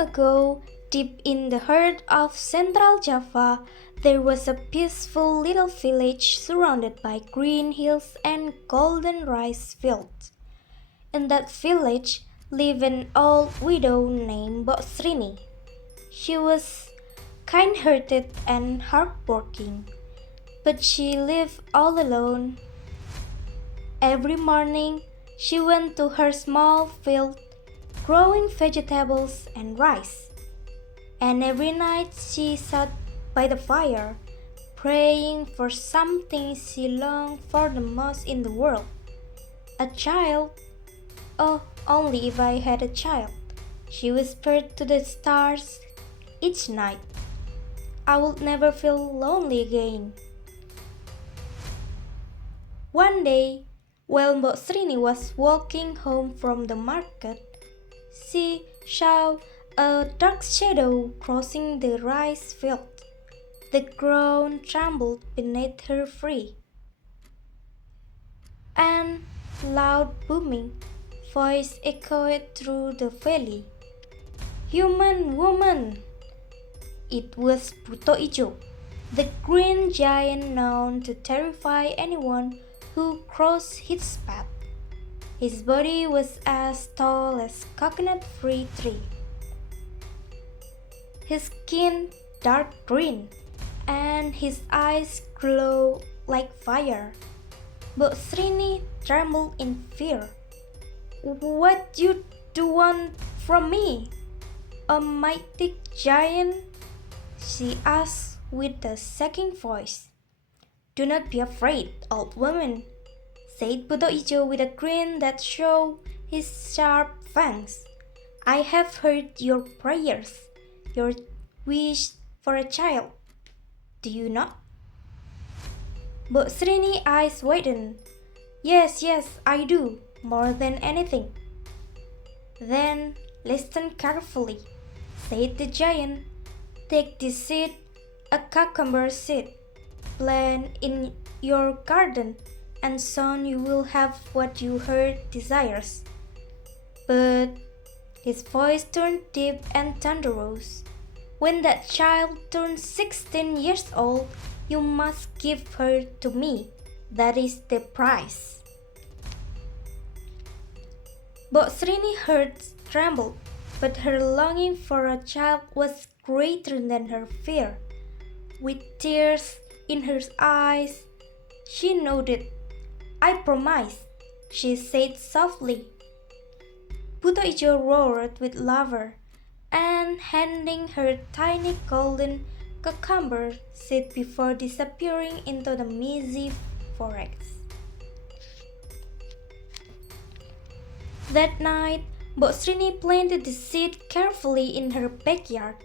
ago, deep in the heart of Central Java, there was a peaceful little village surrounded by green hills and golden rice fields. In that village lived an old widow named Bosrini. She was kind-hearted and hardworking, but she lived all alone. Every morning, she went to her small field, growing vegetables and rice. And every night she sat by the fire, praying for something she longed for the most in the world, a child. Oh, only if I had a child, she whispered to the stars each night. I would never feel lonely again. One day, while Mbok Srini was walking home from the market, she saw a dark shadow crossing the rice field. The ground trembled beneath her feet, and loud booming voice echoed through the valley. Human woman! It was Buto Ijo, the green giant known to terrify anyone who crossed his path. His body was as tall as coconut-free tree. His skin dark green, and his eyes glowed like fire. But Srini trembled in fear. What you do want from me, a mighty giant? She asked with a shaking voice. Do not be afraid, old woman, said Buto Ijo with a grin that showed his sharp fangs. I have heard your prayers, your wish for a child. Do you not? But Srini's eyes widened. Yes, I do, more than anything. Then listen carefully, said the giant. Take this seed, a cucumber seed, plant in your garden, and soon you will have what your heart desires. But his voice turned deep and thunderous. When that child turns 16 years old, you must give her to me. That is the price. Bosrini's heart trembled, but her longing for a child was greater than her fear. With tears in her eyes, she nodded. I promise, she said softly. Buto Ijo roared with laughter, and handing her tiny golden cucumber seed before disappearing into the misty forest. That night, Bosrini planted the seed carefully in her backyard.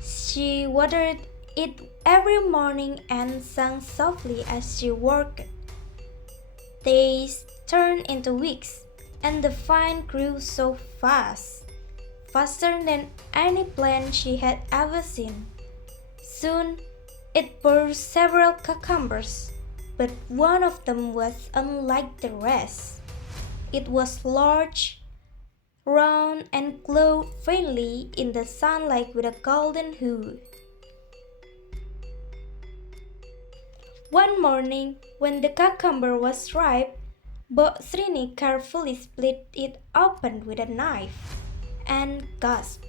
She watered it every morning and sang softly as she worked. Days turned into weeks, and the vine grew so fast, faster than any plant she had ever seen. Soon, it bore several cucumbers, but one of them was unlike the rest. It was large, round, and glowed faintly in the sunlight with a golden hue. One morning, when the cucumber was ripe, Bosrini carefully split it open with a knife and gasped.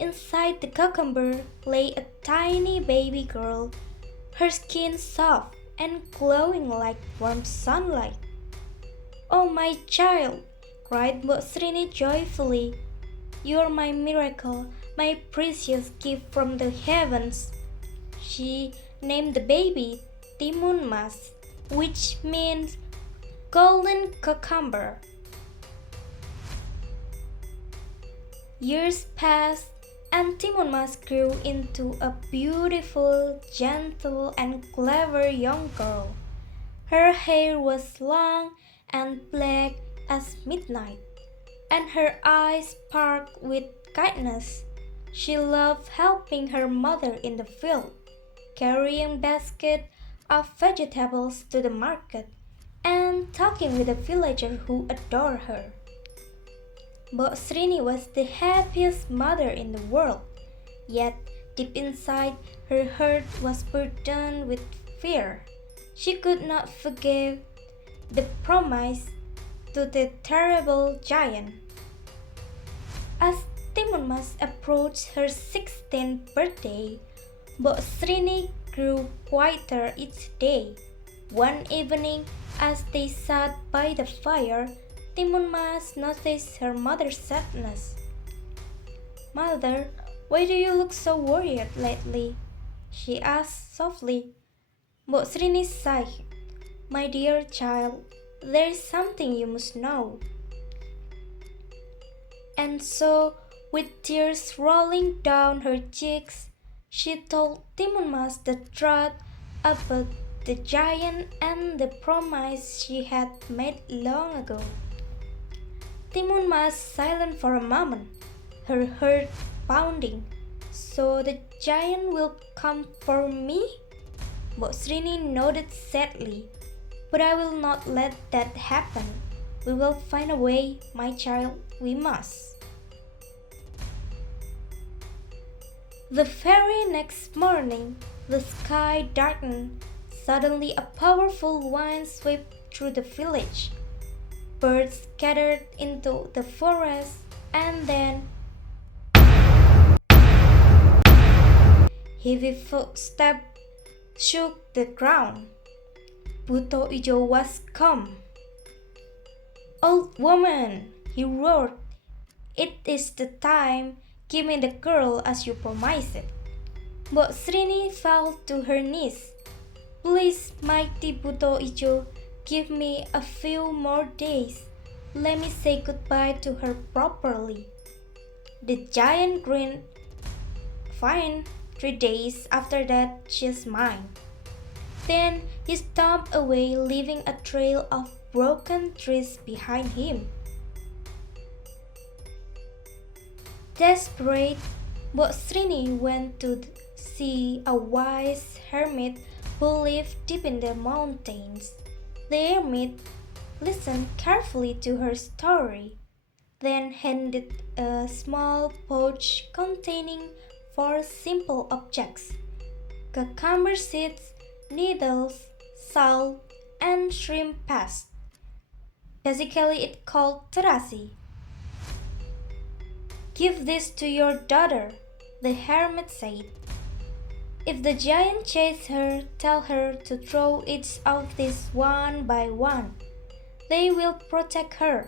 Inside the cucumber lay a tiny baby girl, her skin soft and glowing like warm sunlight. Oh, my child, cried Bosrini joyfully. You are my miracle, my precious gift from the heavens. She named the baby Timun Mas, which means golden cucumber. Years passed, and Timun Mas grew into a beautiful, gentle, and clever young girl. Her hair was long and black as midnight, and her eyes sparkled with kindness. She loved helping her mother in the field, carrying baskets of vegetables to the market, and talking with the villagers who adored her. But Srini was the happiest mother in the world. Yet, deep inside, her heart was burdened with fear. She could not forgive the promise to the terrible giant. As Timun Mas approached her 16th birthday, Mbok Srini grew quieter each day. One evening, as they sat by the fire, Timun Mas noticed her mother's sadness. "Mother, why do you look so worried lately?" she asked softly. Mbok Srini sighed. "My dear child, there is something you must know." And so, with tears rolling down her cheeks, she told Timun Mas the truth about the giant and the promise she had made long ago. Timun Mas silent for a moment, her heart pounding. "So the giant will come for me?" Mbok Srini nodded sadly. "But I will not let that happen. We will find a way, my child, we must." The very next morning, the sky darkened. Suddenly, a powerful wind swept through the village. Birds scattered into the forest, and then heavy footsteps shook the ground. Buto Ijo was come. "Old woman," he roared, "it is the time. Give me the girl as you promised." Mbok Srini fell to her knees. "Please, mighty Buto Ijo, give me a few more days. Let me say goodbye to her properly." The giant grinned. "Fine, 3 days after that she's mine." Then he stomped away, leaving a trail of broken trees behind him. Desperate, Mbok Srini went to see a wise hermit who lived deep in the mountains. The hermit listened carefully to her story, then handed a small pouch containing 4 simple objects: cucumber seeds, needles, salt, and shrimp paste. Basically, it's called terasi. "Give this to your daughter," the hermit said. "If the giant chases her, tell her to throw each of these one by one. They will protect her,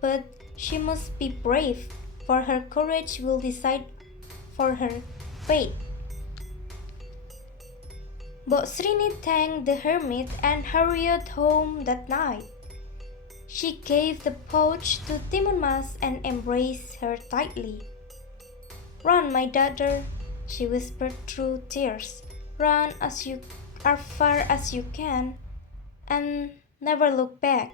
but she must be brave, for her courage will decide for her fate." Mbok Srini thanked the hermit and hurried home that night. She gave the pouch to Timun Mas and embraced her tightly. "Run, my daughter," she whispered through tears. "Run as far as you can, and never look back."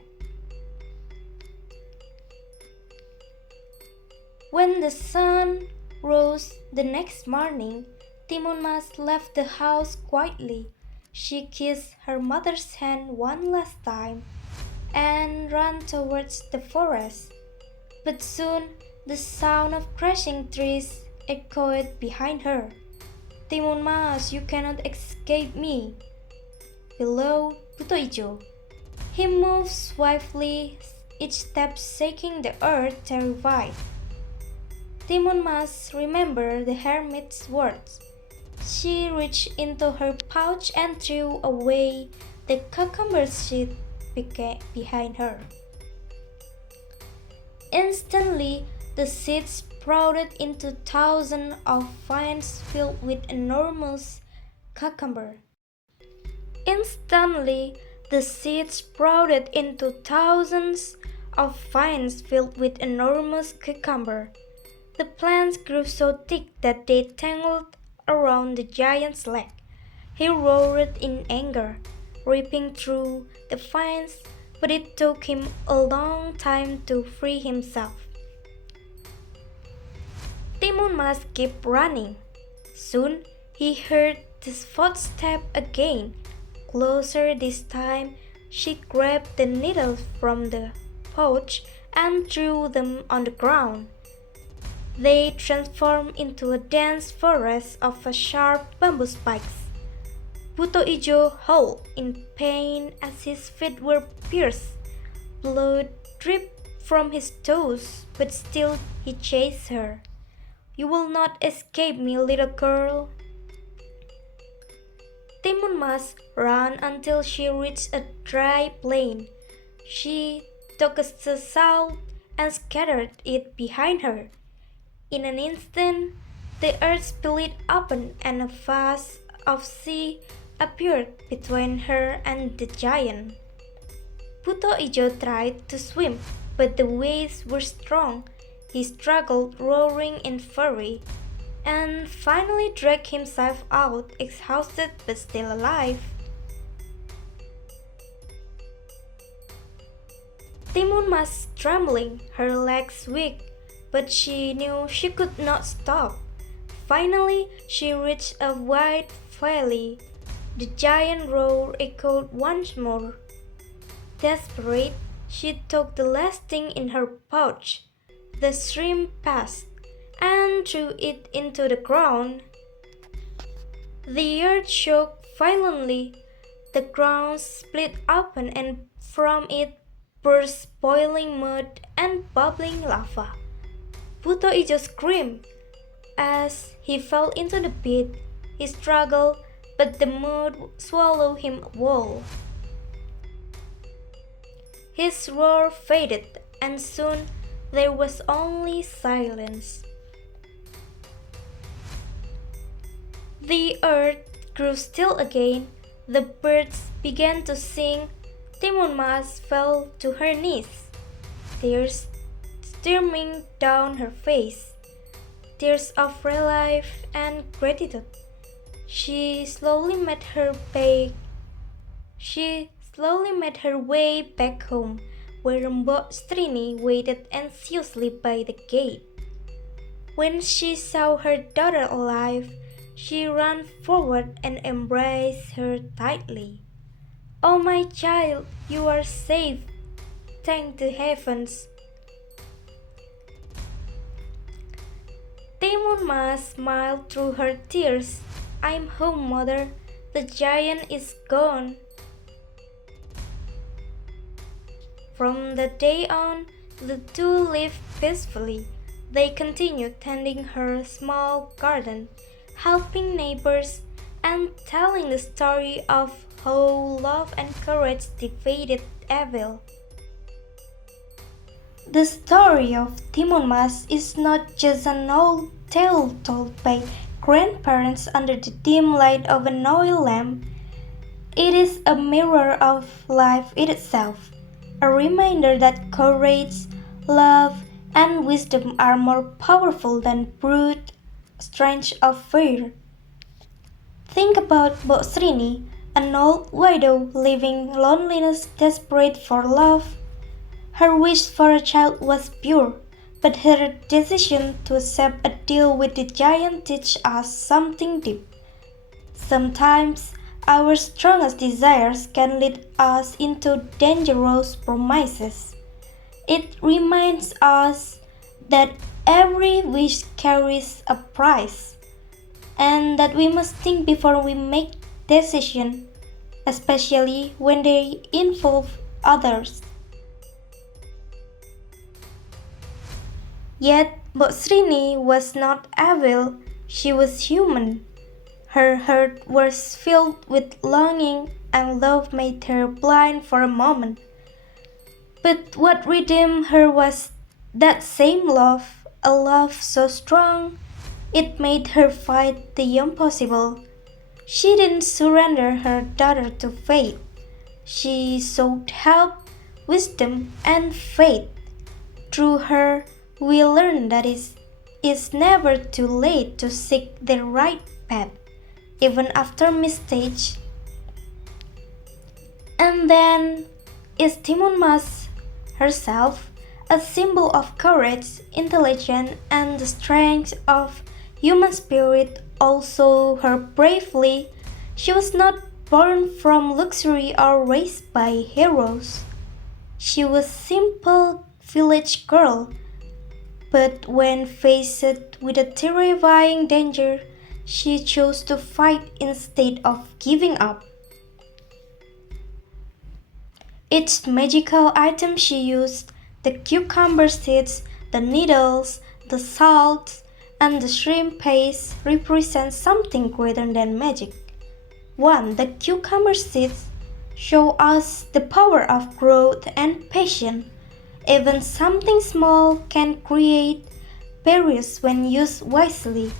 When the sun rose the next morning, Timun Mas left the house quietly. She kissed her mother's hand one last time and ran towards the forest. But soon the sound of crashing trees echoed behind her. "Timun Mas, you cannot escape me." Below Buto Ijo, he moved swiftly, each step shaking the earth terrified. Timun Mas remembered the hermit's words. She reached into her pouch and threw away the cucumber seed behind her. Instantly, the seeds sprouted into thousands of vines filled with enormous cucumber. Instantly, the seeds sprouted into thousands of vines filled with enormous cucumber. The plants grew so thick that they tangled around the giant's leg. He roared in anger, ripping through the vines, but it took him a long time to free himself. Timun Mas kept running. Soon he heard his footstep again. Closer this time, she grabbed the needle from the pouch and threw them on the ground. They transformed into a dense forest of sharp bamboo spikes. Buto Ijo howled in pain as his feet were pierced. Blood dripped from his toes, but still he chased her. "You will not escape me, little girl." Timun Mas ran until she reached a dry plain. She took a salt and scattered it behind her. In an instant, the earth split open and a vast of sea appeared between her and the giant. Buto Ijo tried to swim, but the waves were strong. He struggled, roaring in fury, and finally dragged himself out, exhausted but still alive. Timun was trembling, her legs weak, but she knew she could not stop. Finally, she reached a wide valley. The giant roar echoed once more. Desperate, she took the last thing in her pouch, the shrimp paste, and threw it into the ground. The earth shook violently. The ground split open, and from it burst boiling mud and bubbling lava. Buto Ijo screamed as he fell into the pit. He struggled, but the mud swallowed him whole. His roar faded, and soon there was only silence. The earth grew still again. The birds began to sing. Timun Mas fell to her knees, tears streaming down her face, tears of relief and gratitude. She slowly made her way back home, where Mbok Strini waited anxiously by the gate. When she saw her daughter alive, she ran forward and embraced her tightly. "Oh, my child, you are safe. Thank the heavens." Timun Mas smiled through her tears. "I'm home, mother. The giant is gone." From that day on, the two lived peacefully. They continued tending her small garden, helping neighbors, and telling the story of how love and courage defeated evil. The story of Timun Mas is not just an old tale told by grandparents under the dim light of an oil lamp. It is a mirror of life itself, a reminder that courage, love, and wisdom are more powerful than brute strength of fear. Think about Mbok Srini, an old widow living loneliness, desperate for love. Her wish for a child was pure, but her decision to accept a deal with the giant teaches us something deep. Sometimes our strongest desires can lead us into dangerous promises. It reminds us that every wish carries a price, and that we must think before we make decisions, especially when they involve others. Yet Mbok Srini was not evil, she was human. Her heart was filled with longing, and love made her blind for a moment. But what redeemed her was that same love, a love so strong it made her fight the impossible. She didn't surrender her daughter to fate. She sought help, wisdom, and faith. Through her, we learn that it's never too late to seek the right path, even after mistakes. And then is Timun Mas herself, a symbol of courage, intelligence, and the strength of human spirit. Also her bravely. She was not born from luxury or raised by heroes. She was simple, village girl, but when faced with a terrifying danger, she chose to fight instead of giving up. Each magical item she used, the cucumber seeds, the needles, the salt, and the shrimp paste, represent something greater than magic. 1. The cucumber seeds show us the power of growth and patience. Even something small can create berries when used wisely.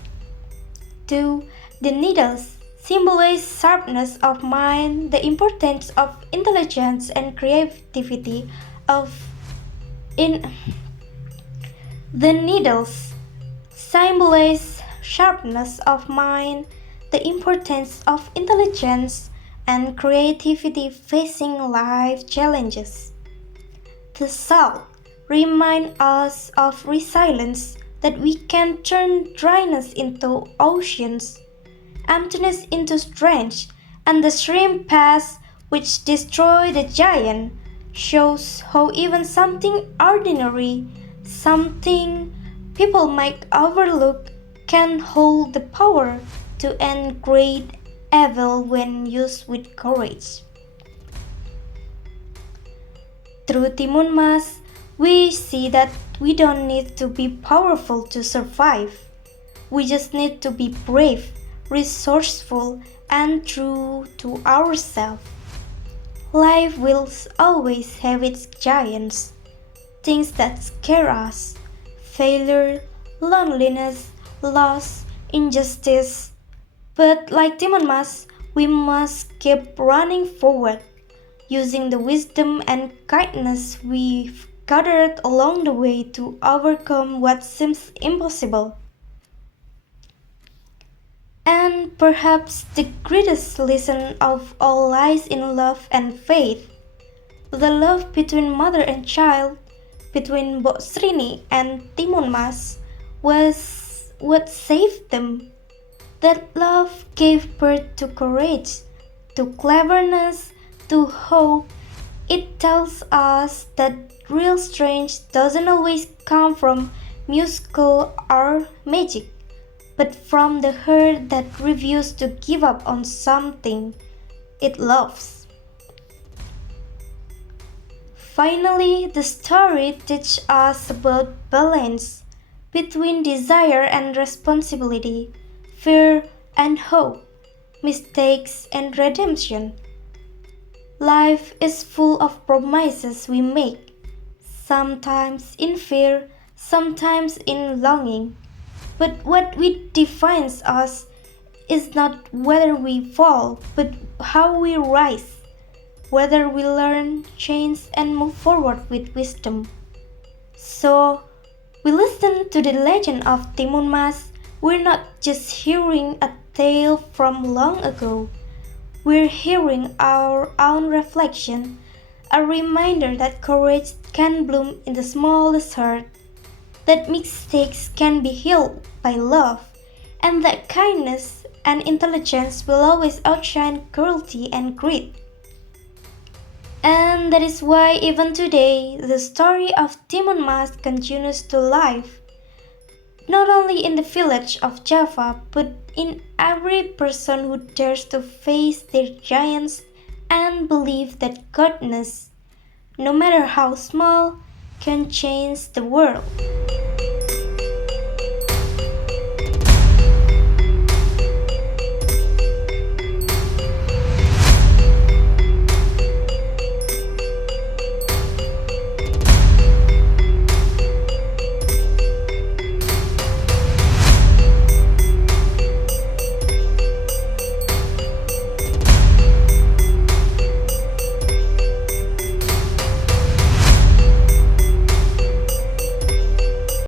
2. The needles symbolize sharpness of mind, the importance of intelligence and creativity of in the needles symbolize sharpness of mind, the importance of intelligence and creativity facing life challenges. The salt remind us of resilience, that we can turn dryness into oceans, emptiness into strength, and the shrimp pass which destroy the giant shows how even something ordinary, something people might overlook, can hold the power to end great evil when used with courage. Through Timun Mas, we see that we don't need to be powerful to survive. We just need to be brave, resourceful, and true to ourselves. Life will always have its giants, things that scare us: failure, loneliness, loss, injustice. But like Timun Mas, we must keep running forward, using the wisdom and kindness we've gathered along the way to overcome what seems impossible. And perhaps the greatest lesson of all lies in love and faith. The love between mother and child, between Mbok Srini and Timun Mas, was what saved them. That love gave birth to courage, to cleverness, to hope. It tells us that real strength doesn't always come from musical or magic, but from the heart that refuses to give up on something it loves. Finally, the story teaches us about balance between desire and responsibility, fear and hope, mistakes and redemption. Life is full of promises we make, sometimes in fear, sometimes in longing. But what defines us is not whether we fall, but how we rise, whether we learn, change, and move forward with wisdom. So, we listen to the legend of Timun Mas. We're not just hearing a tale from long ago. We're hearing our own reflection, a reminder that courage can bloom in the smallest heart, that mistakes can be healed by love, and that kindness and intelligence will always outshine cruelty and greed. And that is why even today the story of Timun Mas continues to live, not only in the village of Java, but in every person who dares to face their giants and believe that goodness, no matter how small, can change the world.